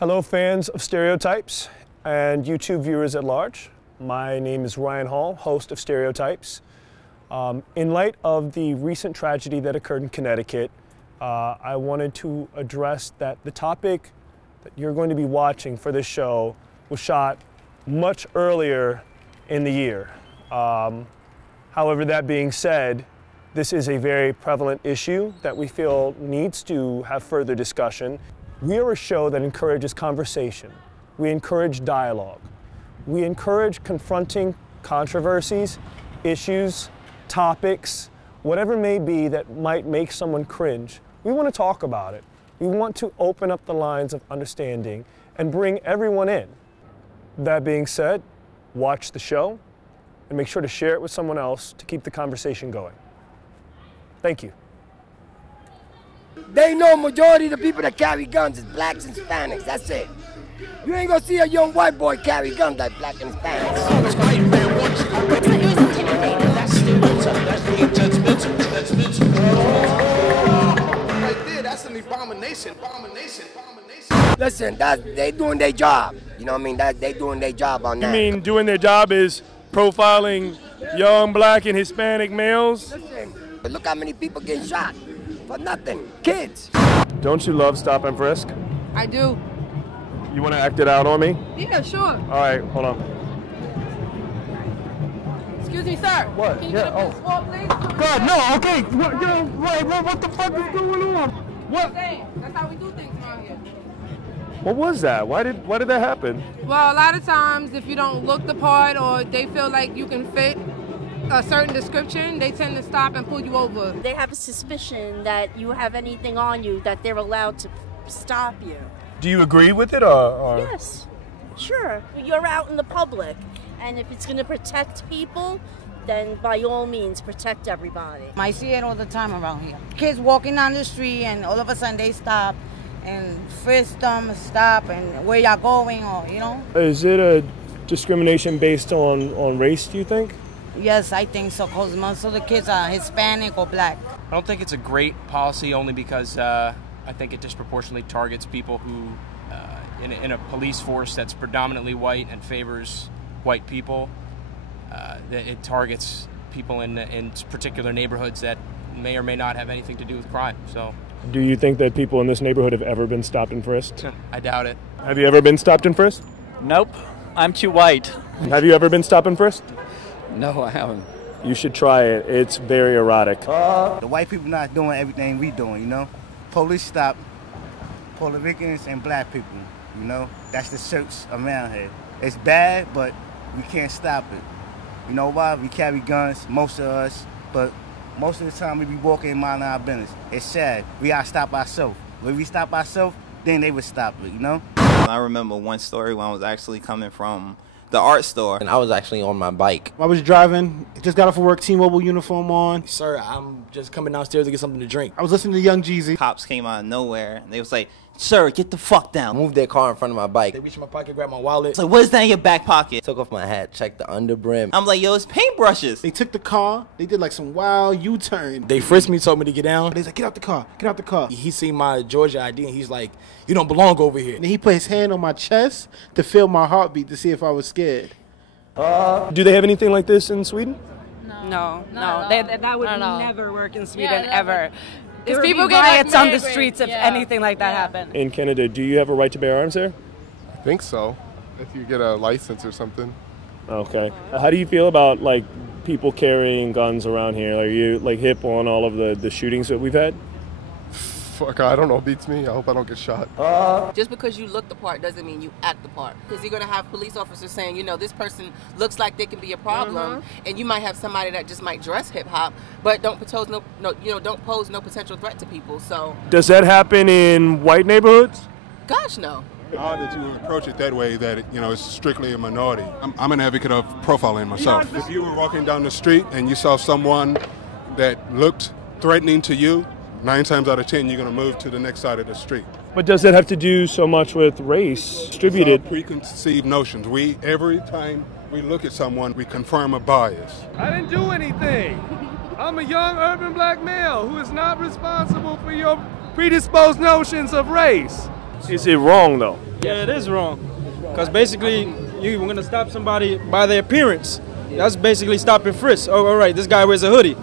Hello fans of StereoTypes and YouTube viewers at large. My name is Ryan Hall, host of StereoTypes. In light of the recent tragedy that occurred in Connecticut, I wanted to address that the topic that you're going to be watching for this show was shot much earlier in the year. However, that being said, this is a very prevalent issue that we feel needs to have further discussion. We are a show that encourages conversation. We encourage dialogue. We encourage confronting controversies, issues, topics, whatever may be that might make someone cringe. We want to talk about it. We want to open up the lines of understanding and bring everyone in. That being said, watch the show and make sure to share it with someone else to keep the conversation going. Thank you. They know majority of the people that carry guns is blacks and Hispanics. That's it. You ain't gonna see a young white boy carry guns like black and Hispanics. It's white man wants you. It's intimidating. That's stereotype. That's being judgmental. That's mental. Right there, that's an abomination. Abomination. Abomination. Listen, they doing their job. You know what I mean? They doing their job on that. You mean doing their job is profiling young black and Hispanic males? Listen, but look how many people get shot for nothing. Kids. Don't you love stop and frisk? I do. You want to act it out on me? Yeah, sure. All right, hold on. Excuse me, sir. What? Can you Yeah, get up this wall, please? God, no, okay. What the fuck is going on? What? That's how we do things around here. What was that? Why did that happen? Well, a lot of times, if you don't look the part or they feel like you can fit a certain description, they tend to stop and pull you over. They have a suspicion that you have anything on you that they're allowed to stop you. Do you agree with it or? Yes, sure. You're out in the public, and if it's going to protect people, then by all means protect everybody. I see it all the time around here. Kids walking down the street and all of a sudden they stop and frisk them, stop, and where y'all going, or you know? Is it a discrimination based on race, do you think? Yes, I think so, because most of the kids are Hispanic or black. I don't think it's a great policy, only because I think it disproportionately targets people who, in a police force that's predominantly white and favors white people, it targets people in particular neighborhoods that may or may not have anything to do with crime. So, do you think that people in this neighborhood have ever been stopped and frisked? I doubt it. Have you ever been stopped and frisked? Nope, I'm too white. Have you ever been stopped and frisked? No, I haven't. You should try it. It's very erotic. The white people not doing everything we doing, you know? Police stop Puerto Ricans and black people, you know? That's the search around here. It's bad, but we can't stop it. You know why? We carry guns, most of us, but most of the time we be walking and minding our business. It's sad. We gotta stop ourselves. When we stop ourselves, then they would stop it, you know? I remember one story when I was actually coming from the art store, and I was actually on my bike. I was driving, just got off of work, T-Mobile uniform on. Sir, I'm just coming downstairs to get something to drink. I was listening to Young Jeezy. Cops came out of nowhere, and they was like, "Sir, get the fuck down." Moved their car in front of my bike. They reached in my pocket, grabbed my wallet. It's like, what is that in your back pocket? Took off my hat, checked the under brim. I'm like, yo, it's paintbrushes. They took the car, they did like some wild U-turn. They frisked me, told me to get down. They said, get out the car, get out the car. He seen my Georgia ID and he's like, you don't belong over here. And he put his hand on my chest to feel my heartbeat to see if I was scared. Do they have anything like this in Sweden? No. That would never work in Sweden, ever. Because would people be get riots on the flagrant. streets if anything like that happened. In Canada, do you have a right to bear arms there? I think so, if you get a license or something. Okay. How do you feel about like people carrying guns around here? Are you like hip on all of the shootings that we've had? Fuck, I don't know, beats me. I hope I don't get shot. Just because you look the part doesn't mean you act the part. Because you're going to have police officers saying, you know, this person looks like they can be a problem, and you might have somebody that just might dress hip hop, but don't pose no potential threat to people. So does that happen in white neighborhoods? Gosh, no. How did you approach it that way that it's strictly a minority? I'm an advocate of profiling myself. If you were walking down the street and you saw someone that looked threatening to you, 9 times out of 10 you're going to move to the next side of the street. But does that have to do so much with race distributed? Preconceived notions. Every time we look at someone, we confirm a bias. I didn't do anything. I'm a young urban black male who is not responsible for your predisposed notions of race. Is it wrong though? Yeah, it is wrong. Because basically, you're going to stop somebody by their appearance. That's basically stopping frisk. Oh, all right, this guy wears a hoodie.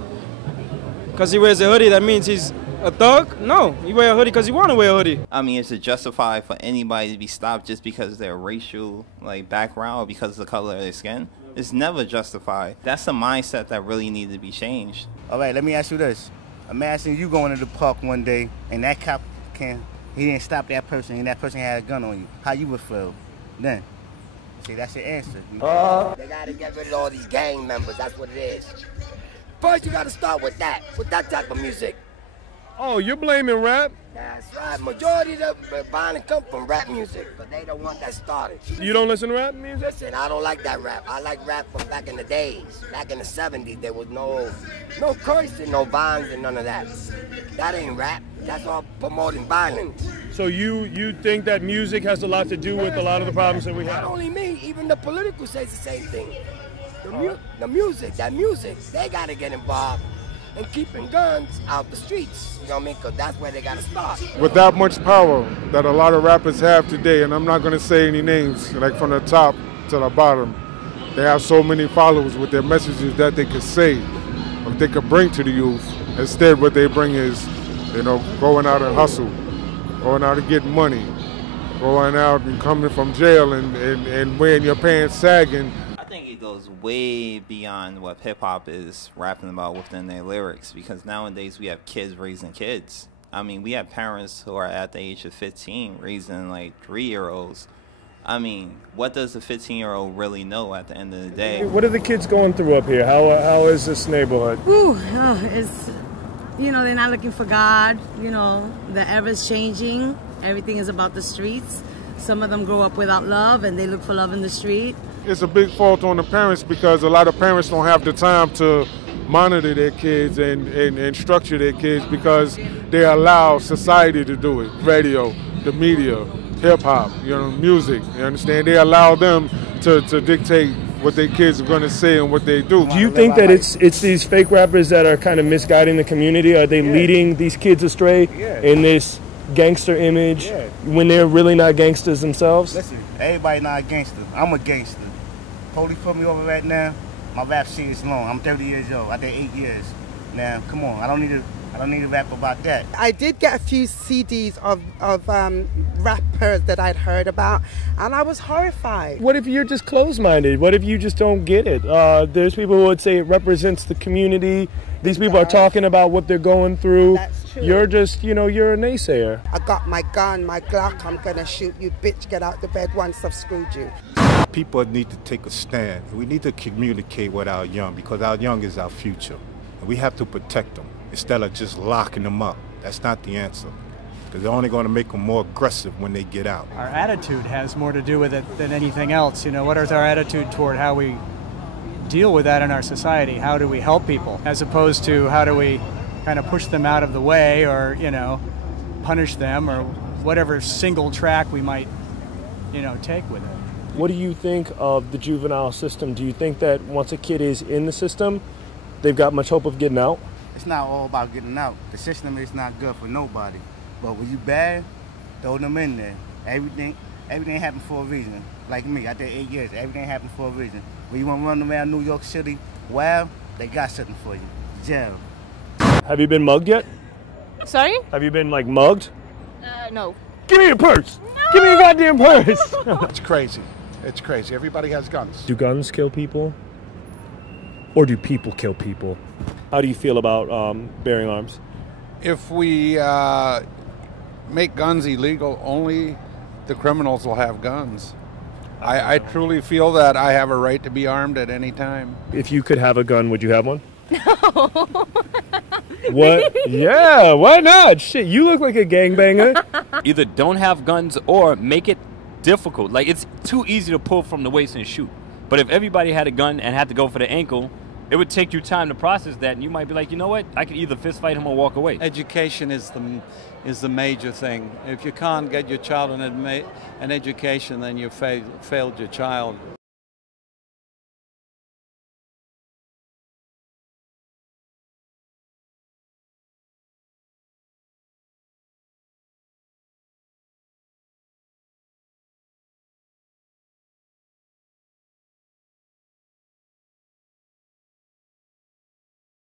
Because he wears a hoodie, that means he's a thug? No, he wear a hoodie because he want to wear a hoodie. I mean, is it justified for anybody to be stopped just because of their racial background or because of the color of their skin? It's never justified. That's a mindset that really needs to be changed. All right, let me ask you this. Imagine you going to the park one day and that cop he didn't stop that person and that person had a gun on you. How you would feel then? See, that's your answer. They gotta get rid of all these gang members, that's what it is. First you gotta start with that type of music. Oh, you're blaming rap? That's right. Majority of the violence come from rap music, but they don't want that started. You don't listen to rap music? Listen, I don't like that rap. I like rap from back in the days. Back in the 70s, there was no cursing, no violence, and none of that. That ain't rap. That's all promoting violence. So you think that music has a lot to do with a lot of the problems that we have? Not only me, even the political says the same thing. The music, they gotta get involved in keeping guns out the streets. You know what I mean? Because that's where they gotta start. With that much power that a lot of rappers have today, and I'm not gonna say any names, like from the top to the bottom, they have so many followers with their messages that they could say, or they could bring to the youth. Instead, what they bring is, going out and hustle, going out and getting money, going out and coming from jail and wearing your pants sagging. I think it goes way beyond what hip-hop is rapping about within their lyrics, because nowadays we have kids raising kids. I mean, we have parents who are at the age of 15 raising 3-year-olds. I mean, what does a 15-year-old really know at the end of the day? What are the kids going through up here? How is this neighborhood? It's, they're not looking for God. The era's changing. Everything is about the streets. Some of them grow up without love and they look for love in the street. It's a big fault on the parents because a lot of parents don't have the time to monitor their kids and structure their kids because they allow society to do it. Radio, the media, hip-hop, music, you understand? They allow them to dictate what their kids are going to say and what they do. Do you think that it's these fake rappers that are kind of misguiding the community? Are they leading these kids astray in this gangster image when they're really not gangsters themselves? Listen, everybody not a gangster. I'm a gangster. Police put me over right now. My rap shit is long. I'm 30 years old. I did 8 years. Now, come on. I don't need to rap about that. I did get a few CDs of rappers that I'd heard about, and I was horrified. What if you're just closed-minded? What if you just don't get it? There's people who would say it represents the community. These people are talking about what they're going through. That's true. You're just, you're a naysayer. I got my gun, my Glock. I'm gonna shoot you, bitch. Get out the bed once I've screwed you. People need to take a stand. We need to communicate with our young because our young is our future. And we have to protect them instead of just locking them up. That's not the answer because they're only going to make them more aggressive when they get out. Our attitude has more to do with it than anything else. What is our attitude toward how we deal with that in our society? How do we help people as opposed to how do we kind of push them out of the way or, punish them or whatever single track we might, take with it. What do you think of the juvenile system? Do you think that once a kid is in the system, they've got much hope of getting out? It's not all about getting out. The system is not good for nobody. But when you bad, throw them in there. Everything happened for a reason. Like me, I did 8 years. Everything happened for a reason. When you want to run around New York City, well, they got something for you. Jail. Have you been mugged yet? Sorry? Have you been, mugged? No. Give me your purse! No! Give me your goddamn purse! It's crazy. It's crazy. Everybody has guns. Do guns kill people? Or do people kill people? How do you feel about bearing arms? If we make guns illegal, only the criminals will have guns. I truly feel that I have a right to be armed at any time. If you could have a gun, would you have one? No. What? Yeah, why not? Shit, you look like a gangbanger. Either don't have guns or make it difficult. It's too easy to pull from the waist and shoot. But if everybody had a gun and had to go for the ankle, it would take you time to process that, and you might be like, you know what? I could either fist fight him or walk away. Education is the major thing. If you can't get your child an education, then you failed your child.